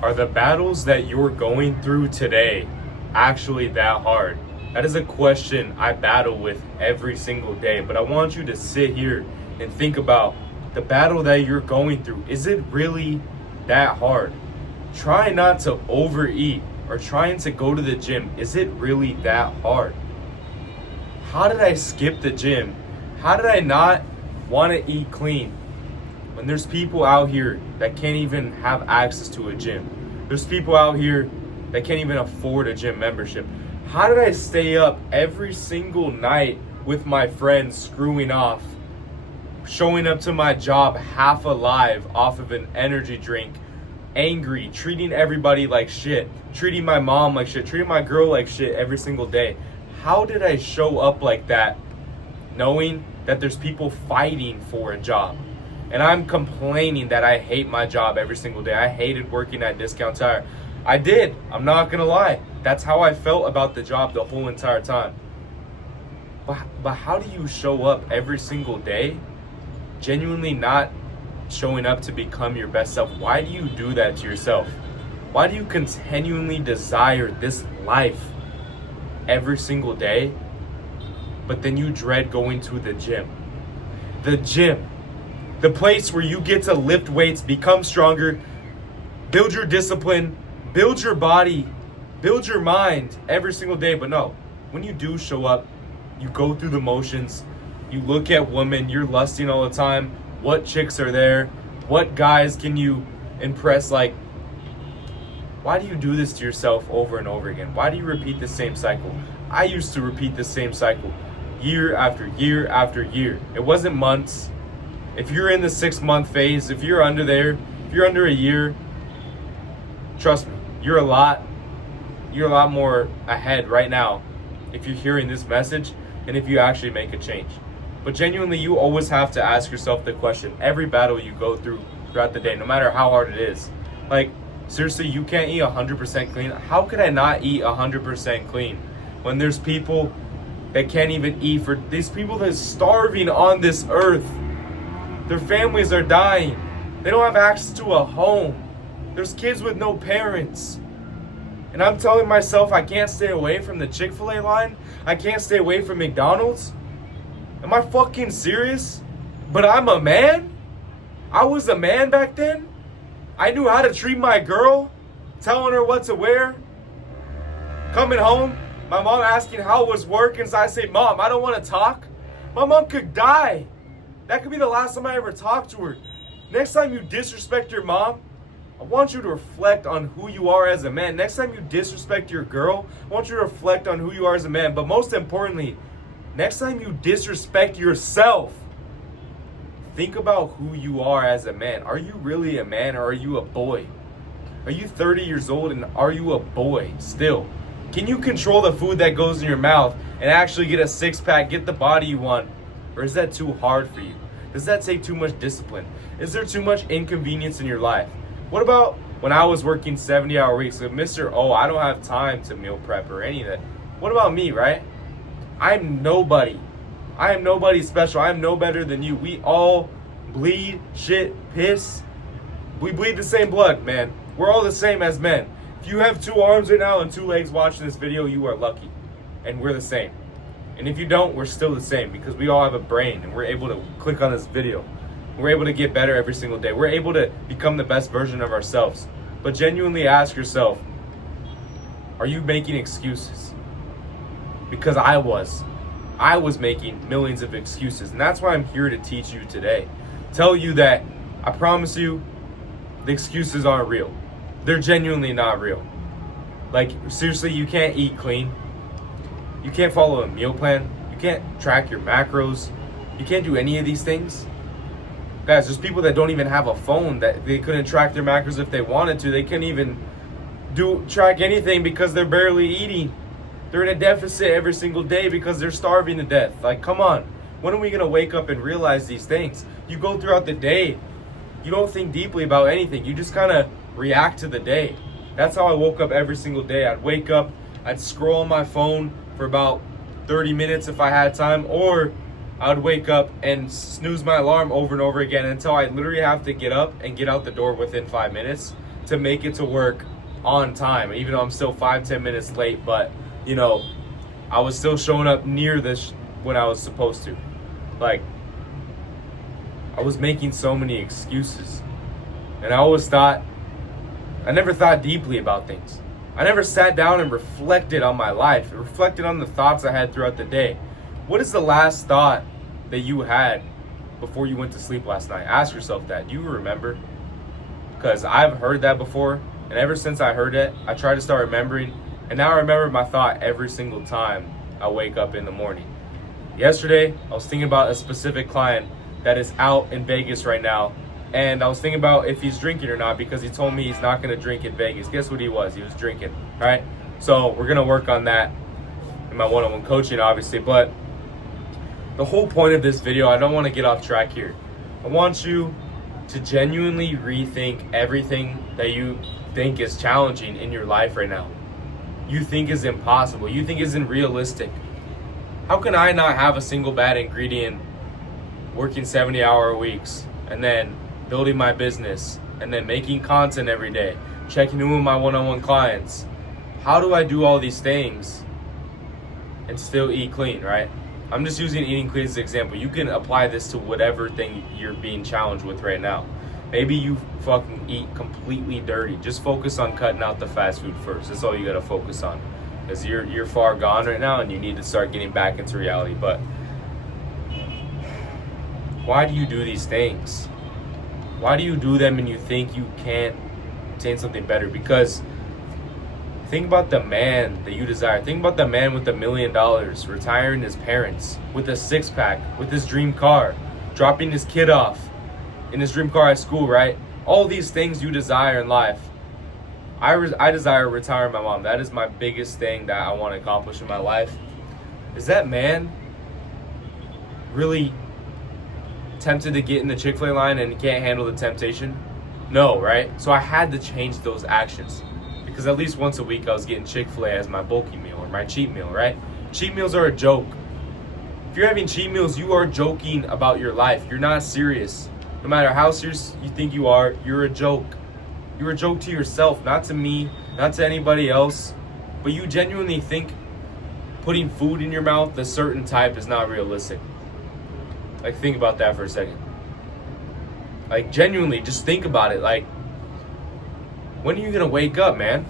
Are the battles that you're going through today actually that hard? That is a question I battle with every single day. But I want you to sit here and think about the battle that you're going through. Is it really that hard? Trying not to overeat or trying to go to the gym, is it really that hard? How did I skip the gym? How did I not want to eat clean? When there's people out here that can't even have access to a gym. There's people out here that can't even afford a gym membership. How did I stay up every single night with my friends screwing off, showing up to my job half alive off of an energy drink, angry, treating everybody like shit, treating my mom like shit, treating my girl like shit every single day? How did I show up like that knowing that there's people fighting for a job? And I'm complaining that I hate my job every single day. I hated working at Discount Tire. I did. I'm not going to lie. That's how I felt about the job the whole entire time. But how do you show up every single day, genuinely not showing up to become your best self? Why do you do that to yourself? Why do you continually desire this life every single day, but then you dread going to the gym? The gym. The place where you get to lift weights, become stronger, build your discipline, build your body, build your mind every single day. But no, when you do show up, you go through the motions, you look at women, you're lusting all the time. What chicks are there? What guys can you impress? Like, why do you do this to yourself over and over again? Why do you repeat the same cycle? I used to repeat the same cycle year after year after year. It wasn't months. If you're in the 6-month phase, if you're under there, if you're under a year, trust me, you're a lot more ahead right now if you're hearing this message and if you actually make a change. But genuinely, you always have to ask yourself the question, every battle you go through throughout the day, no matter how hard it is. Like, seriously, you can't eat 100% clean. How could I not eat 100% clean when there's people that can't even eat? For these people that are starving on this earth, their families are dying. They don't have access to a home. There's kids with no parents. And I'm telling myself I can't stay away from the Chick-fil-A line. I can't stay away from McDonald's. Am I fucking serious? But I'm a man? I was a man back then? I knew how to treat my girl, telling her what to wear. Coming home, my mom asking how it was working, so I say, Mom, I don't want to talk. My mom could die. That could be the last time I ever talk to her. Next time you disrespect your mom, I want you to reflect on who you are as a man. Next time you disrespect your girl, I want you to reflect on who you are as a man. But most importantly, next time you disrespect yourself, think about who you are as a man. Are you really a man, or are you a boy? Are you 30 years old and are you a boy still? Can you control the food that goes in your mouth and actually get a six-pack, get the body you want? Or is that too hard for you? Does that take too much discipline? Is there too much inconvenience in your life? What about when I was working 70-hour weeks? Like, Mr. Oh, I don't have time to meal prep or any of that. What about me, right? I'm nobody. I am nobody special. I am no better than you. We all bleed, shit, piss. We bleed the same blood, man. We're all the same as men. If you have 2 arms right now and 2 legs watching this video, you are lucky. And we're the same. And if you don't, we're still the same, because we all have a brain and we're able to click on this video. We're able to get better every single day. We're able to become the best version of ourselves. But genuinely ask yourself, are you making excuses? Because I was making millions of excuses. And that's why I'm here to teach you today. Tell you that I promise you the excuses aren't real. They're genuinely not real. Like, seriously, you can't eat clean. You can't follow a meal plan. You can't track your macros. You can't do any of these things. Guys, there's people that don't even have a phone, that they couldn't track their macros if they wanted to. They couldn't even track anything because they're barely eating. They're in a deficit every single day because they're starving to death. Like, come on. When are we going to wake up and realize these things? You go throughout the day. You don't think deeply about anything. You just kind of react to the day. That's how I woke up every single day. I'd wake up, I'd scroll on my phone for about 30 minutes if I had time, or I would wake up and snooze my alarm over and over again until I literally have to get up and get out the door within 5 minutes to make it to work on time, even though I'm still 5-10 minutes late. But you know, I was still showing up near this when I was supposed to. Like, I was making so many excuses, and I never thought deeply about things. I never sat down and reflected on my life, reflected on the thoughts I had throughout the day. What is the last thought that you had before you went to sleep last night? Ask yourself that. Do you remember? Because I've heard that before, and ever since I heard it, I try to start remembering, and now I remember my thought every single time I wake up in the morning. Yesterday, I was thinking about a specific client that is out in Vegas right now, and I was thinking about if he's drinking or not, because he told me he's not going to drink in Vegas. Guess what he was? He was drinking, right? So we're going to work on that in my one-on-one coaching, obviously. But the whole point of this video, I don't want to get off track here. I want you to genuinely rethink everything that you think is challenging in your life right now. You think is impossible. You think isn't realistic. How can I not have a single bad ingredient working 70-hour weeks and then building my business and then making content every day, checking in with my one-on-one clients? How do I do all these things and still eat clean, right? I'm just using eating clean as an example. You can apply this to whatever thing you're being challenged with right now. Maybe you fucking eat completely dirty. Just focus on cutting out the fast food first. That's all you gotta focus on. Because you're far gone right now and you need to start getting back into reality. But why do you do these things? Why do you do them and you think you can't obtain something better? Because think about the man that you desire. Think about the man with $1 million, retiring his parents, with a six-pack, with his dream car, dropping his kid off in his dream car at school, right? All these things you desire in life. I desire retiring my mom. That is my biggest thing that I want to accomplish in my life. Is that man really tempted to get in the Chick-fil-A line and can't handle the temptation? No, right? So I had to change those actions. Because at least once a week I was getting Chick-fil-A as my bulky meal or my cheat meal, right? Cheat meals are a joke. If you're having cheat meals, you are joking about your life. You're not serious. No matter how serious you think you are, you're a joke. You're a joke to yourself, not to me, not to anybody else. But you genuinely think putting food in your mouth, a certain type, is not realistic. Like, think about that for a second. Like, genuinely, just think about it. Like, when are you gonna wake up, man?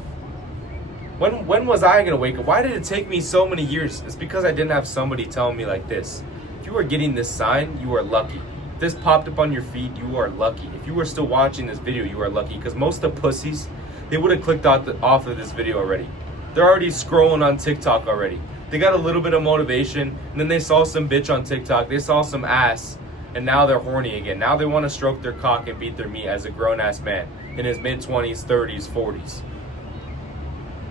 When was I gonna wake up? Why did it take me so many years? It's because I didn't have somebody telling me like this. If you are getting this sign, you are lucky. If this popped up on your feed, you are lucky. If you are still watching this video, you are lucky. Because most of the pussies, they would have clicked off of this video already. They're already scrolling on TikTok already. They got a little bit of motivation, and then they saw some bitch on TikTok. They saw some ass, and now they're horny again. Now they want to stroke their cock and beat their meat as a grown-ass man in his mid-20s, 30s, 40s.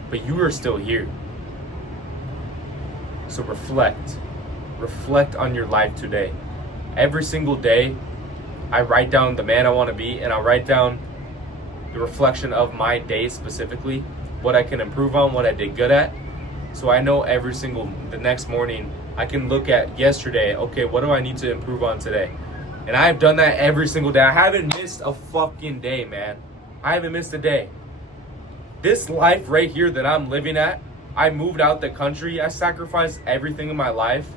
But you are still here. So reflect. Reflect on your life today. Every single day, I write down the man I want to be, and I write down the reflection of my day specifically, what I can improve on, what I did good at. So I know the next morning, I can look at yesterday, okay, what do I need to improve on today? And I have done that every single day. I haven't missed a fucking day, man. I haven't missed a day. This life right here that I'm living at, I moved out the country. I sacrificed everything in my life.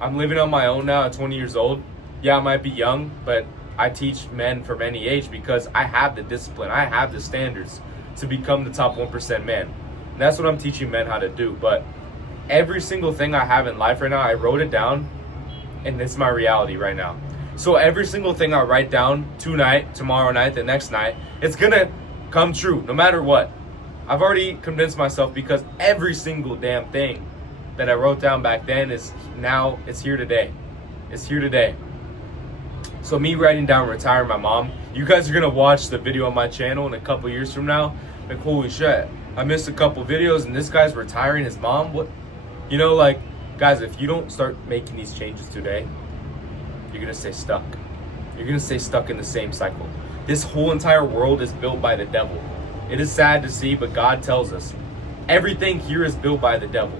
I'm living on my own now at 20 years old. Yeah, I might be young, but I teach men from any age because I have the discipline. I have the standards to become the top 1% man. And that's what I'm teaching men how to do. But every single thing I have in life right now, I wrote it down, and it's my reality right now. So every single thing I write down tonight, tomorrow night, the next night, it's gonna come true no matter what. I've already convinced myself because every single damn thing that I wrote down back then it's here today. It's here today. So me writing down retiring my mom, you guys are gonna watch the video on my channel in a couple years from now. Like, holy shit, I missed a couple videos and this guy's retiring his mom. What? You know, like, guys, if you don't start making these changes today, you're gonna stay stuck. You're gonna stay stuck in the same cycle. This whole entire world is built by the devil. It is sad to see, but God tells us everything here is built by the devil.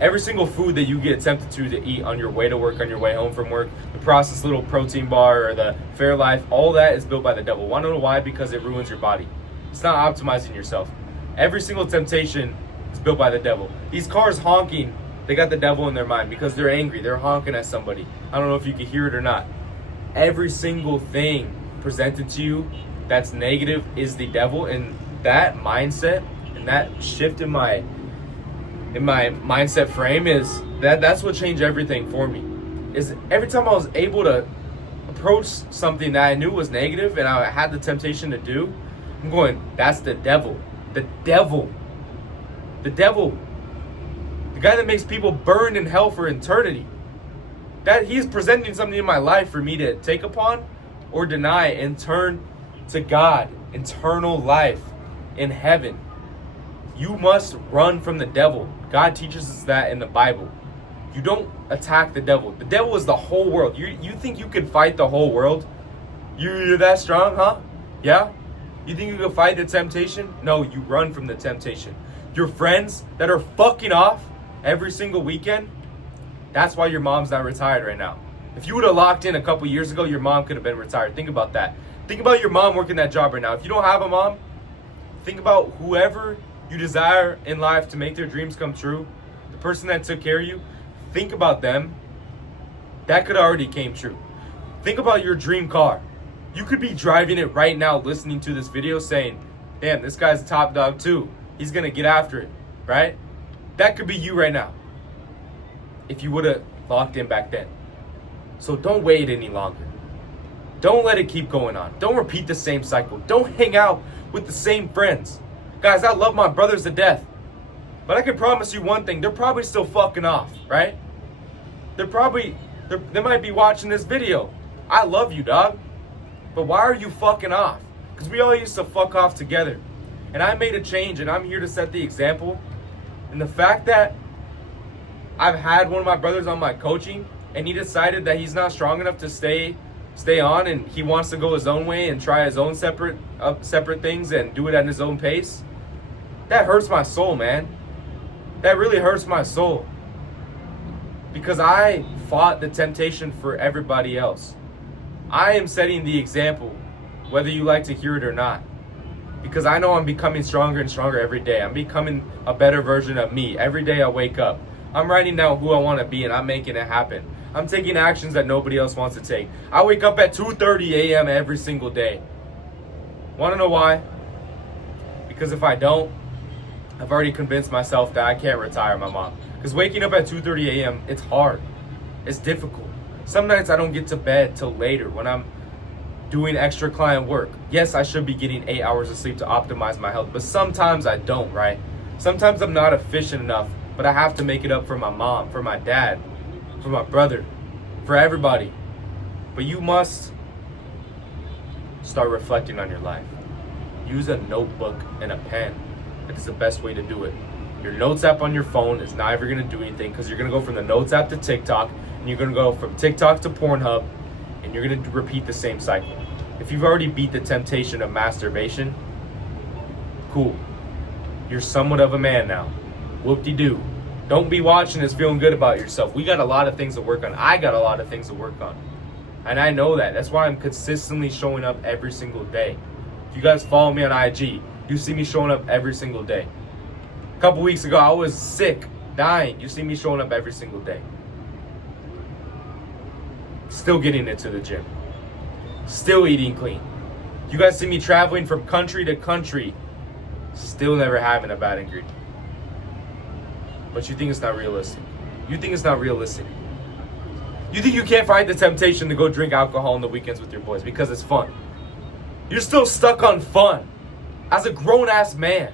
Every single food that you get tempted to eat on your way to work, on your way home from work, the processed little protein bar or the Fairlife, all that is built by the devil. Want to know why? Because it ruins your body. It's not optimizing yourself. Every single temptation is built by the devil. These cars honking, they got the devil in their mind because they're angry. They're honking at somebody. I don't know if you can hear it or not. Every single thing presented to you that's negative is the devil, and that mindset and that shift in my mindset frame is that's what changed everything for me. Is every time I was able to approach something that I knew was negative and I had the temptation to do, I'm going, that's the devil. The devil. The devil. The guy that makes people burn in hell for eternity. That he's presenting something in my life for me to take upon or deny and turn to God, eternal life in heaven. You must run from the devil. God teaches us that in the Bible. You don't attack the devil. The devil is the whole world. You think you can fight the whole world? You're that strong, huh? Yeah? You think you can fight the temptation? No, you run from the temptation. Your friends that are fucking off every single weekend, that's why your mom's not retired right now. If you would have locked in a couple years ago, your mom could have been retired. Think about that. Think about your mom working that job right now. If you don't have a mom, think about whoever you desire in life to make their dreams come true. The person that took care of you, think about them. That could already came true. Think about your dream car. You could be driving it right now, listening to this video saying, damn, this guy's a top dog too. He's going to get after it, right? That could be you right now if you would have locked in back then. So don't wait any longer. Don't let it keep going on. Don't repeat the same cycle. Don't hang out with the same friends. Guys, I love my brothers to death. But I can promise you one thing. They're probably still fucking off, right? They might be watching this video. I love you, dog. But why are you fucking off? Because we all used to fuck off together. And I made a change, and I'm here to set the example. And the fact that I've had one of my brothers on my coaching, and he decided that he's not strong enough to stay on, and he wants to go his own way and try his own separate things and do it at his own pace. That hurts my soul, man. That really hurts my soul. Because I fought the temptation for everybody else. I am setting the example, whether you like to hear it or not. Because I know I'm becoming stronger and stronger every day. I'm becoming a better version of me. Every day I wake up, I'm writing down who I want to be, and I'm making it happen. I'm taking actions that nobody else wants to take. I wake up at 2:30 a.m. every single day. Want to know why? Because if I don't, I've already convinced myself that I can't retire my mom. Because waking up at 2:30 a.m., it's hard. It's difficult. Some nights I don't get to bed till later when I'm doing extra client work. Yes, I should be getting 8 hours of sleep to optimize my health, but sometimes I don't, right? Sometimes I'm not efficient enough, but I have to make it up for my mom, for my dad, for my brother, for everybody. But you must start reflecting on your life. Use a notebook and a pen. That is the best way to do it. Your notes app on your phone is not ever going to do anything because you're going to go from the notes app to TikTok, and you're going to go from TikTok to Pornhub, and you're going to repeat the same cycle. If you've already beat the temptation of masturbation, cool. You're somewhat of a man now. Whoop-de-doo. Don't be watching this feeling good about yourself. We got a lot of things to work on. I got a lot of things to work on. And I know that. That's why I'm consistently showing up every single day. If you guys follow me on IG, you see me showing up every single day. A couple weeks ago, I was sick, dying. You see me showing up every single day. Still getting into the gym. Still eating clean. You guys see me traveling from country to country. Still never having a bad ingredient. But you think it's not realistic. You think it's not realistic. You think you can't fight the temptation to go drink alcohol on the weekends with your boys because it's fun. You're still stuck on fun. As a grown-ass man.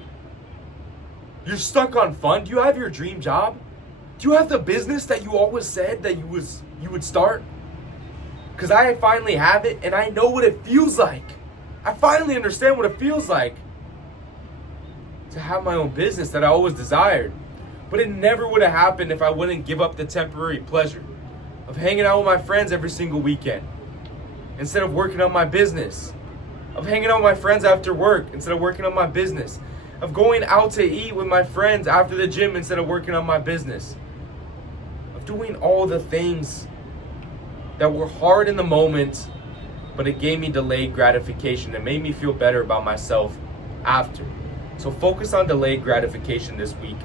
You're stuck on fun? Do you have your dream job? Do you have the business that you always said that you would start? Because I finally have it, and I know what it feels like. I finally understand what it feels like to have my own business that I always desired. But it never would have happened if I wouldn't give up the temporary pleasure of hanging out with my friends every single weekend instead of working on my business. Of hanging out with my friends after work instead of working on my business. Of going out to eat with my friends after the gym instead of working on my business. Of doing all the things that were hard in the moment, but it gave me delayed gratification. It made me feel better about myself after. So focus on delayed gratification this week.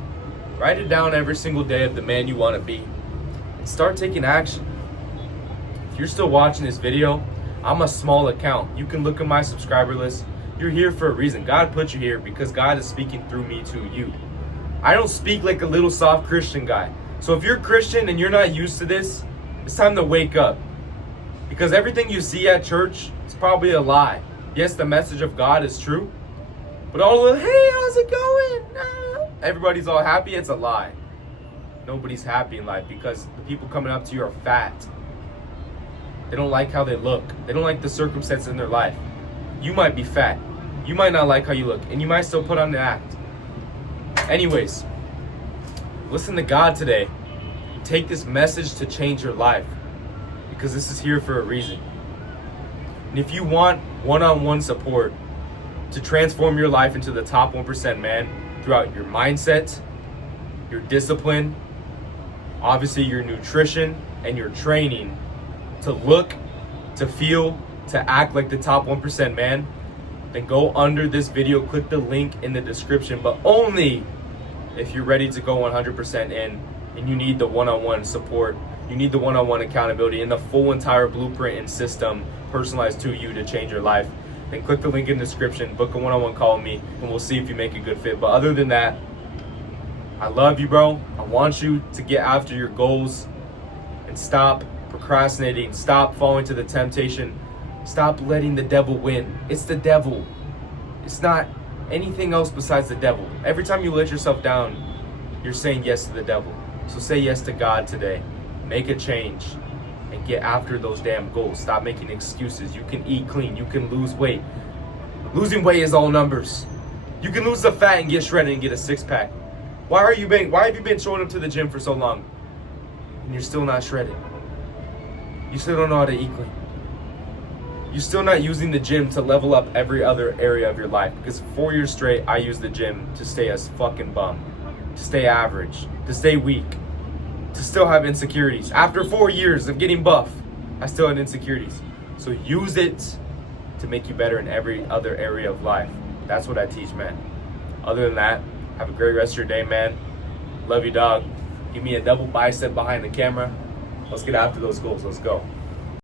Write it down every single day of the man you want to be. And start taking action. If you're still watching this video, I'm a small account. You can look at my subscriber list. You're here for a reason. God put you here because God is speaking through me to you. I don't speak like a little soft Christian guy. So if you're Christian and you're not used to this, it's time to wake up. Because everything you see at church is probably a lie. Yes, the message of God is true. But all the, hey, how's it going? Everybody's all happy. It's a lie. Nobody's happy in life because the people coming up to you are fat. They don't like how they look. They don't like the circumstances in their life. You might be fat. You might not like how you look. And you might still put on the act. Anyways, listen to God today. Take this message to change your life. Because this is here for a reason. And if you want one-on-one support to transform your life into the top 1% man throughout your mindset, your discipline, obviously your nutrition, and your training to look, to feel, to act like the top 1% man, then go under this video, click the link in the description, but only if you're ready to go 100% in and you need the one-on-one support, you need the one-on-one accountability and the full entire blueprint and system personalized to you to change your life. Then click the link in the description, book a one-on-one call with me, and we'll see if you make a good fit. But other than that, I love you, bro. I want you to get after your goals and stop procrastinating, stop falling to the temptation, stop letting the devil win. It's the devil. It's not anything else besides the devil. Every time you let yourself down, you're saying yes to the devil. So say yes to God today. Make a change and get after those damn goals. Stop making excuses. You can eat clean. You can lose weight. Losing weight is all numbers. You can lose the fat and get shredded and get a six-pack. Why have you been showing up to the gym for so long and you're still not shredded? You still don't know how to eat clean. You're still not using the gym to level up every other area of your life. Because 4 years straight, I used the gym to stay as fucking bum, to stay average, to stay weak, to still have insecurities. After 4 years of getting buff, I still had insecurities. So use it to make you better in every other area of life. That's what I teach, man. Other than that, have a great rest of your day, man. Love you, dog. Give me a double bicep behind the camera. Let's get after those goals. Let's go.